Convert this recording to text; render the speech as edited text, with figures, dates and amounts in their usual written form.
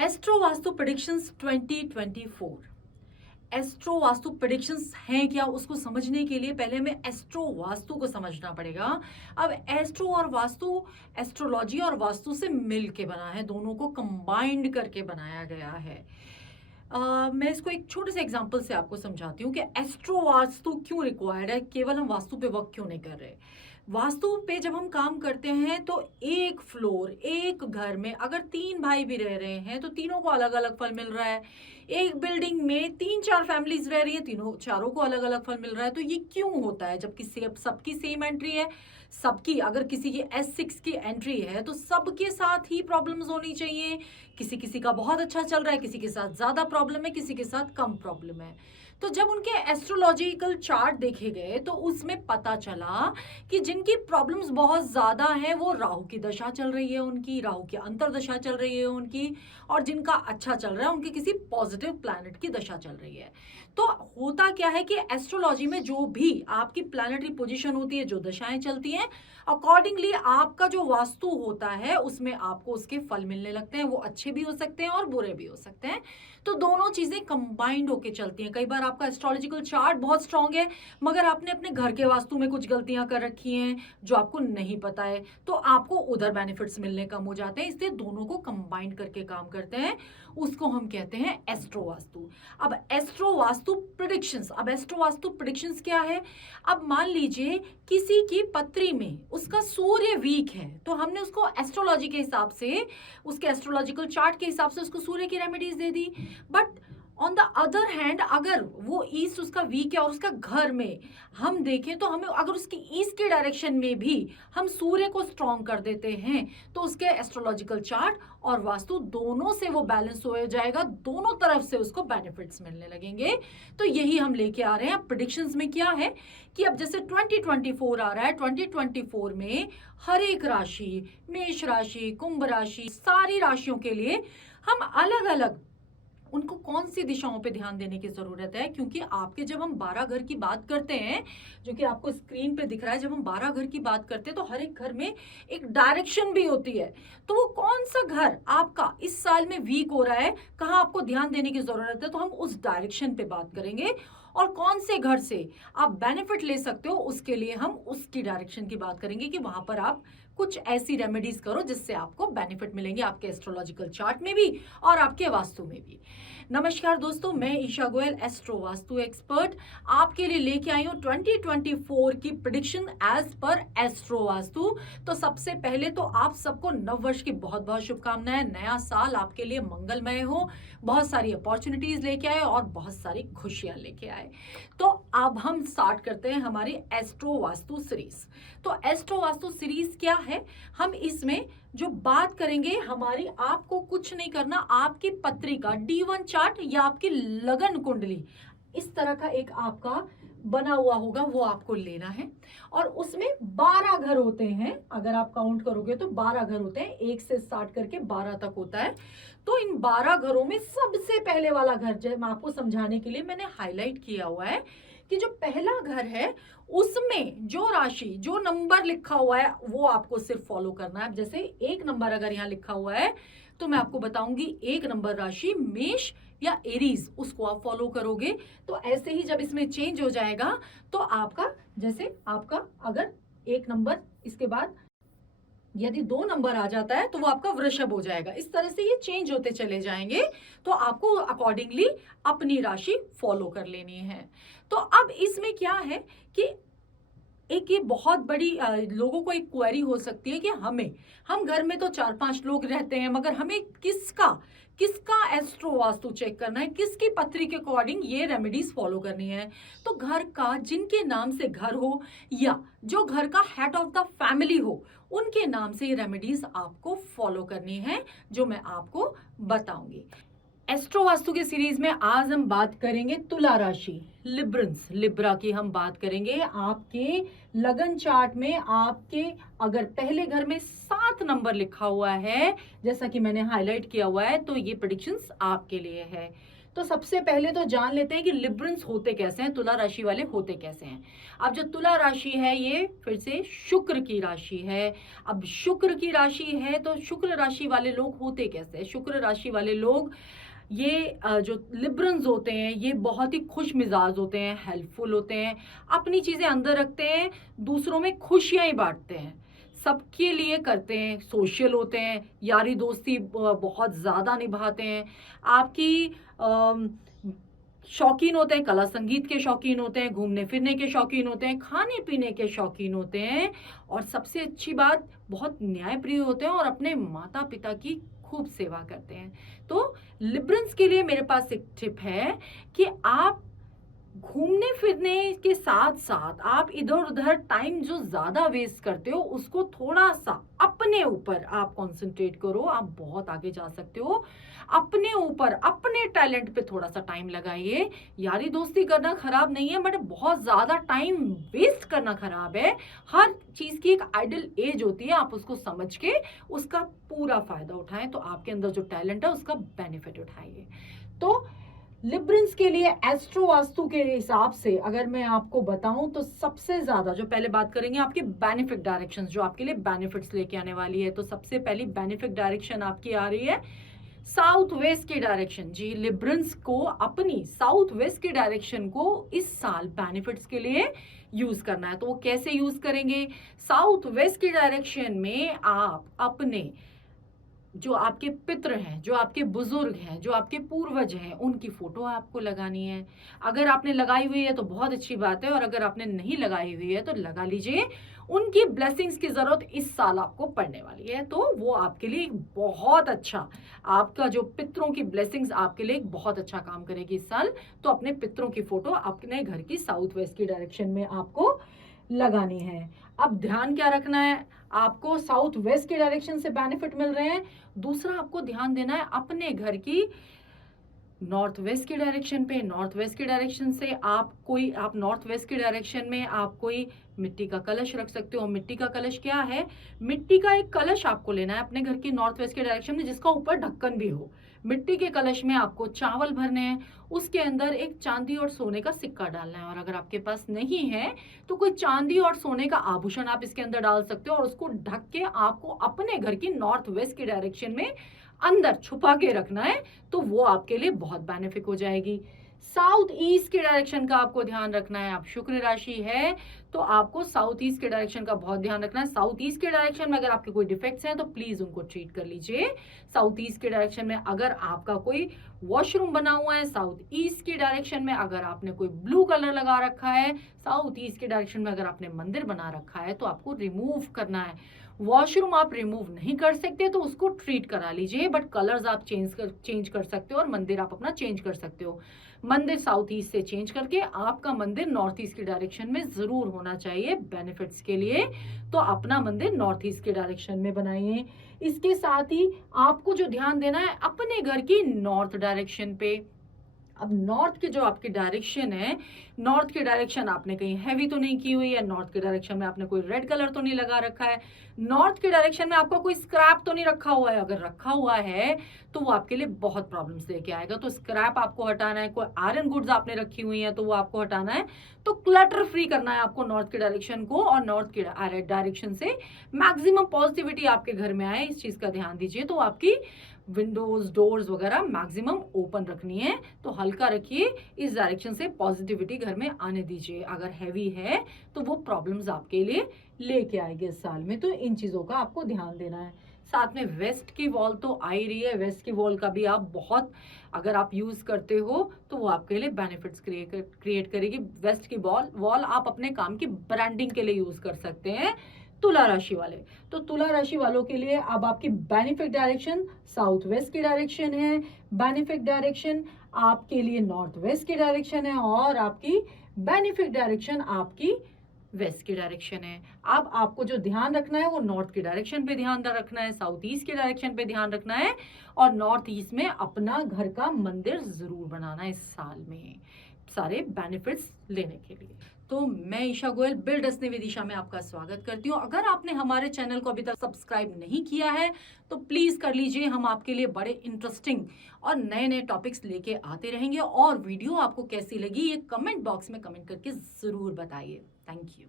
Astro vastu predictions 2024। Astro vastu predictions हैं क्या, उसको समझने के लिए पहले हमें एस्ट्रो वास्तु को समझना पड़ेगा। अब एस्ट्रो और वास्तु, एस्ट्रोलॉजी और वास्तु से मिल के बना है, दोनों को कंबाइंड करके बनाया गया है। मैं इसको एक छोटे से एग्जांपल से आपको समझाती हूँ कि एस्ट्रो वास्तु क्यों रिक्वायर्ड है, केवल हम वास्तु पे वर्क क्यों नहीं कर रहे। वास्तु पे जब हम काम करते हैं तो एक फ्लोर, एक घर में अगर 3 भाई भी रह रहे हैं तो तीनों को अलग अलग फल मिल रहा है। एक बिल्डिंग में 3-4 फैमिलीज रह रही है, तीनों चारों को अलग अलग फल मिल रहा है। तो ये क्यों होता है, जबकि सबकी सेम एंट्री है, सबकी अगर किसी की S6 की एंट्री है तो सबके साथ ही प्रॉब्लम्स होनी चाहिए। किसी किसी का बहुत अच्छा चल रहा है, किसी के साथ ज्यादा प्रॉब्लम है, किसी के साथ कम प्रॉब्लम है। तो जब उनके एस्ट्रोलॉजिकल चार्ट देखे गए तो उसमें पता चला कि जिनकी प्रॉब्लम्स बहुत ज्यादा हैं वो राहु की दशा चल रही है, उनकी राहु की अंतर्दशा चल रही है उनकी, और जिनका अच्छा चल रहा है उनकी किसी पॉजिटिव प्लैनेट की दशा चल रही है। तो होता क्या है कि एस्ट्रोलॉजी में जो भी आपकी प्लैनेटरी पोजीशन होती है, जो दशाएं चलती हैं, अकॉर्डिंगली आपका जो वास्तु होता है उसमें आपको उसके फल मिलने लगते हैं। वो अच्छे भी हो सकते हैं और बुरे भी हो सकते हैं। तो दोनों चीजें कंबाइंड होके चलती हैं। कई बार आपका एस्ट्रोलॉजिकल चार्ट बहुत स्ट्रांग है मगर आपने अपने घर के वास्तु में कुछ गलतियां कर रखी हैं जो आपको नहीं पता है, तो आपको उधर बेनिफिट्स मिलने कम हो जाते हैं। इसलिए दोनों को कंबाइंड करके काम करते हैं, उसको हम कहते हैं एस्ट्रो वास्तु। अब एस्ट्रो वास्तु प्रेडिक्शंस, अब एस्ट्रो वास्तु प्रेडिक्शंस क्या है। अब मान लीजिए किसी की पत्री में उसका सूर्य वीक है तो हमने उसको एस्ट्रोलॉजी के हिसाब से, उसके एस्ट्रोलॉजिकल चार्ट के हिसाब से उसको सूर्य की remedies they the. But on the other hand अगर वो ईस्ट उसका वीक है और उसका घर में हम देखें तो हमें अगर उसकी ईस्ट के डायरेक्शन में भी हम सूर्य को स्ट्रॉन्ग कर देते हैं तो उसके एस्ट्रोलॉजिकल चार्ट और वास्तु दोनों से वो बैलेंस हो जाएगा, दोनों तरफ से उसको बेनिफिट्स मिलने लगेंगे। तो यही हम लेके आ रहे हैं। अब प्रेडिक्शंस में क्या है कि अब जैसे 2024 आ रहा है, 2024 में हर एक राशि, मेष राशि, कुंभ राशि, सारी राशियों के लिए हम अलग अलग उनको कौन सी दिशाओं पे ध्यान देने की जरूरत है। क्योंकि आपके जब हम 12 घर की बात करते हैं, जो कि आपको स्क्रीन पे दिख रहा है, जब हम 12 घर की बात करते हैं तो हर एक घर में एक डायरेक्शन भी होती है। तो वो कौन सा घर आपका इस साल में वीक हो रहा है, कहाँ आपको ध्यान देने की जरूरत है, तो हम उस डायरेक्शन पे बात करेंगे। और कौन से घर से आप बेनिफिट ले सकते हो उसके लिए हम उसकी डायरेक्शन की बात करेंगे कि वहां पर आप कुछ ऐसी रेमेडीज करो जिससे आपको बेनिफिट मिलेंगे, आपके एस्ट्रोलॉजिकल चार्ट में भी और आपके वास्तु में भी। नमस्कार दोस्तों, मैं ईशा गोयल, एस्ट्रो वास्तु एक्सपर्ट, आपके लिए लेके आई हूँ 2024 की prediction as per astro vastu. तो सबसे पहले तो आप सबको नव वर्ष की बहुत बहुत शुभकामनाएं। नया साल आपके लिए मंगलमय हो, बहुत सारी अपॉर्चुनिटीज लेके आए और बहुत सारी खुशियां लेके आए। तो अब हम स्टार्ट करते हैं हमारी एस्ट्रो वास्तु सीरीज। तो एस्ट्रो वास्तु सीरीज क्या है, हम इसमें जो बात करेंगे हमारी, आपको कुछ नहीं करना, आपकी पत्रिका D1 चार्ट या आपकी लगन कुंडली इस तरह का एक आपका बना हुआ होगा, वो आपको लेना है। और उसमें 12 घर होते हैं, अगर आप काउंट करोगे तो 12 घर होते हैं, 1 से स्टार्ट करके 12 तक होता है। तो इन 12 घरों में सबसे पहले वाला घर, जो मैं आपको समझाने के लिए मैंने हाईलाइट किया हुआ है कि जो पहला घर है उसमें जो राशि, जो नंबर लिखा हुआ है वो आपको सिर्फ फॉलो करना है। जैसे 1 नंबर अगर यहाँ लिखा हुआ है तो मैं आपको बताऊंगी 1 नंबर राशि मेष या एरीज, उसको आप फॉलो करोगे। तो ऐसे ही जब इसमें चेंज हो जाएगा तो आपका, जैसे आपका अगर 1 नंबर, इसके बाद यदि 2 नंबर आ जाता है तो वो आपका वृषभ हो जाएगा। इस तरह से ये चेंज होते चले जाएंगे, तो आपको अकॉर्डिंगली अपनी राशि फॉलो कर लेनी है। तो अब इसमें क्या है कि एक ये बहुत बड़ी लोगों को एक क्वेरी हो सकती है कि हम घर में तो 4-5 लोग रहते हैं मगर हमें किसका एस्ट्रो वास्तु चेक करना है, किसकी पत्री के अकॉर्डिंग ये रेमेडीज फॉलो करनी है। तो घर का, जिनके नाम से घर हो या जो घर का हेड ऑफ द फैमिली हो, उनके नाम से ये रेमेडीज आपको फॉलो करनी है, जो मैं आपको बताऊंगी। एस्ट्रो वास्तु के सीरीज में आज हम बात करेंगे तुला राशि, लिब्रा की हम बात करेंगे। आपके लगन चार्ट में आपके अगर पहले घर में 7 नंबर लिखा हुआ है, जैसा कि मैंने हाईलाइट किया हुआ है, तो ये प्रेडिक्शंस आपके लिए है। तो सबसे पहले तो जान लेते हैं कि लिब्रंस होते कैसे हैं, तुला राशि वाले होते कैसे हैं। अब जो तुला राशि है ये फिर से शुक्र की राशि है। अब शुक्र की राशि है तो शुक्र राशि वाले लोग होते कैसे हैं? शुक्र राशि वाले लोग ये जो लिब्रंस होते हैं ये बहुत ही खुश मिजाज होते हैं, हेल्पफुल होते हैं, अपनी चीज़ें अंदर रखते हैं, दूसरों में खुशियाँ ही बांटते हैं, सबके लिए करते हैं, सोशल होते हैं, यारी दोस्ती बहुत ज़्यादा निभाते हैं, आपकी अम, शौकीन होते हैं, कला संगीत के शौकीन होते हैं, घूमने फिरने के शौकीन होते हैं, खाने पीने के शौकीन होते हैं, और सबसे अच्छी बात बहुत न्यायप्रिय होते हैं और अपने माता पिता की खूब सेवा करते हैं। तो लिब्रंस के लिए मेरे पास एक टिप है कि आप घूमने फिरने के साथ साथ आप इधर उधर टाइम जो ज्यादा वेस्ट करते हो उसको थोड़ा सा अपने ऊपर आप कंसंट्रेट करो, आप बहुत आगे जा सकते हो। अपने ऊपर, अपने टैलेंट पे थोड़ा सा टाइम लगाइए। यारी दोस्ती करना खराब नहीं है, बट बहुत ज्यादा टाइम वेस्ट करना खराब है। हर चीज की एक आइडल एज होती है, आप उसको समझ के उसका पूरा फायदा उठाएं, तो आपके अंदर जो टैलेंट है उसका बेनिफिट उठाइए। तो लिब्रंस के लिए एस्ट्रो वास्तु के हिसाब से अगर मैं आपको बताऊं तो सबसे ज्यादा जो पहले बात करेंगे आपके बेनिफिट डायरेक्शंस, जो आपके लिए बेनिफिट्स लेके आने वाली है। तो सबसे पहली बेनिफिट डायरेक्शन आपकी आ रही है साउथ वेस्ट की डायरेक्शन। जी, लिब्रंस को अपनी साउथ वेस्ट की डायरेक्शन को इस साल बेनिफिट्स के लिए यूज करना है। तो वो कैसे यूज करेंगे? साउथ वेस्ट की डायरेक्शन में आप अपने जो आपके पितृ हैं, जो आपके बुजुर्ग हैं, जो आपके पूर्वज हैं, उनकी फोटो आपको लगानी है। अगर आपने लगाई हुई है तो बहुत अच्छी बात है, और अगर आपने नहीं लगाई हुई है तो लगा लीजिए। उनकी ब्लेसिंग्स की जरूरत इस साल आपको पड़ने वाली है, तो वो आपके लिए एक बहुत अच्छा, आपका जो पितरों की ब्लेसिंग्स आपके लिए एक बहुत अच्छा काम करेगी इस साल। तो अपने पितरों की फोटो अपने घर की साउथ वेस्ट की डायरेक्शन में आपको लगानी है। अब ध्यान क्या रखना है? आपको साउथ वेस्ट के डायरेक्शन से बेनिफिट मिल रहे हैं। दूसरा आपको ध्यान देना है अपने घर की नॉर्थ वेस्ट की डायरेक्शन पे। नॉर्थ वेस्ट की डायरेक्शन से आप नॉर्थ वेस्ट की डायरेक्शन में आप कोई मिट्टी का कलश रख सकते हो। मिट्टी का कलश क्या है? मिट्टी का एक कलश आपको लेना है अपने घर की नॉर्थ वेस्ट के डायरेक्शन में, जिसका ऊपर ढक्कन भी हो। मिट्टी के कलश में आपको चावल भरने हैं, उसके अंदर एक चांदी और सोने का सिक्का डालना है, और अगर आपके पास नहीं है तो कोई चांदी और सोने का आभूषण आप इसके अंदर डाल सकते हो, और उसको ढक के आपको अपने घर की नॉर्थ वेस्ट की डायरेक्शन में अंदर छुपा के रखना है। तो वो आपके लिए बहुत बेनिफिक हो जाएगी। साउथ ईस्ट के डायरेक्शन का आपको ध्यान रखना है। आप शुक्र राशि है तो आपको साउथ ईस्ट के डायरेक्शन का बहुत ध्यान रखना है। साउथ ईस्ट के डायरेक्शन में अगर आपके कोई डिफेक्ट्स हैं तो प्लीज उनको ट्रीट कर लीजिए। साउथ ईस्ट के डायरेक्शन में अगर आपका कोई वॉशरूम बना हुआ है, साउथ ईस्ट की डायरेक्शन में अगर आपने कोई ब्लू कलर लगा रखा है, साउथ ईस्ट के डायरेक्शन में अगर आपने मंदिर बना रखा है, तो आपको रिमूव करना है। वॉशरूम आप रिमूव नहीं कर सकते तो उसको ट्रीट करा लीजिए, बट कलर्स आप चेंज कर सकते हो, और मंदिर आप अपना चेंज कर सकते हो। मंदिर साउथ ईस्ट से चेंज करके आपका मंदिर नॉर्थ ईस्ट की डायरेक्शन में जरूर होना चाहिए बेनिफिट्स के लिए। तो अपना मंदिर नॉर्थ ईस्ट के डायरेक्शन में बनाइए। इसके साथ ही आपको जो ध्यान देना है अपने घर की नॉर्थ डायरेक्शन पे। अब नॉर्थ के जो आपकी डायरेक्शन है, नॉर्थ की डायरेक्शन आपने कहीं हैवी तो नहीं की हुई है, नॉर्थ के डायरेक्शन में आपने कोई रेड कलर तो नहीं लगा रखा है, नॉर्थ के डायरेक्शन में आपका कोई स्क्रैप तो नहीं रखा हुआ है। अगर रखा हुआ है तो वो आपके लिए बहुत प्रॉब्लम्स लेके आएगा। तो स्क्रैप आपको हटाना है। कोई आयरन गुड्स आपने रखी हुई है तो वो आपको हटाना है। तो क्लटर फ्री करना है आपको नॉर्थ के डायरेक्शन को, और नॉर्थ के डायरेक्शन से मैक्सिमम पॉजिटिविटी आपके घर में आए, इस चीज का ध्यान दीजिए। तो आपकी विंडोज डोर्स वगैरह मैक्सिमम ओपन रखनी है, तो हल्का रखिए, इस डायरेक्शन से पॉजिटिविटी घर में आने दीजिए। अगर हैवी है तो वो प्रॉब्लम्स आपके लिए लेके आएगी इस साल में, तो इन चीजों का आपको ध्यान देना है। साथ में वेस्ट की वॉल तो आ ही रही है, वेस्ट की वॉल का भी आप बहुत अगर आप यूज करते हो तो वो आपके लिए बेनिफिट्स क्रिएट करेगी। वेस्ट की वॉल आप अपने काम की ब्रांडिंग के लिए यूज कर सकते हैं। तुला राशि वाले, तो तुला राशि वालों के लिए अब आपकी बेनिफिट डायरेक्शन साउथ वेस्ट की डायरेक्शन है, बेनिफिट डायरेक्शन आपके लिए नॉर्थ वेस्ट की डायरेक्शन है, और आपकी बेनिफिट डायरेक्शन आपकी वेस्ट की डायरेक्शन है। अब आपको जो ध्यान रखना है वो नॉर्थ की डायरेक्शन पे ध्यान रखना है, साउथ ईस्ट की डायरेक्शन पे ध्यान रखना है, और नॉर्थ ईस्ट में अपना घर का मंदिर जरूर बनाना है इस साल में, सारे बेनिफिट्स लेने के लिए। तो मैं ईशा गोयल बिल्ड असने विदिशा में आपका स्वागत करती हूँ। अगर आपने हमारे चैनल को अभी तक सब्सक्राइब नहीं किया है तो प्लीज कर लीजिए। हम आपके लिए बड़े इंटरेस्टिंग और नए नए टॉपिक्स लेके आते रहेंगे। और वीडियो आपको कैसी लगी ये कमेंट बॉक्स में कमेंट करके जरूर बताइए। Thank you.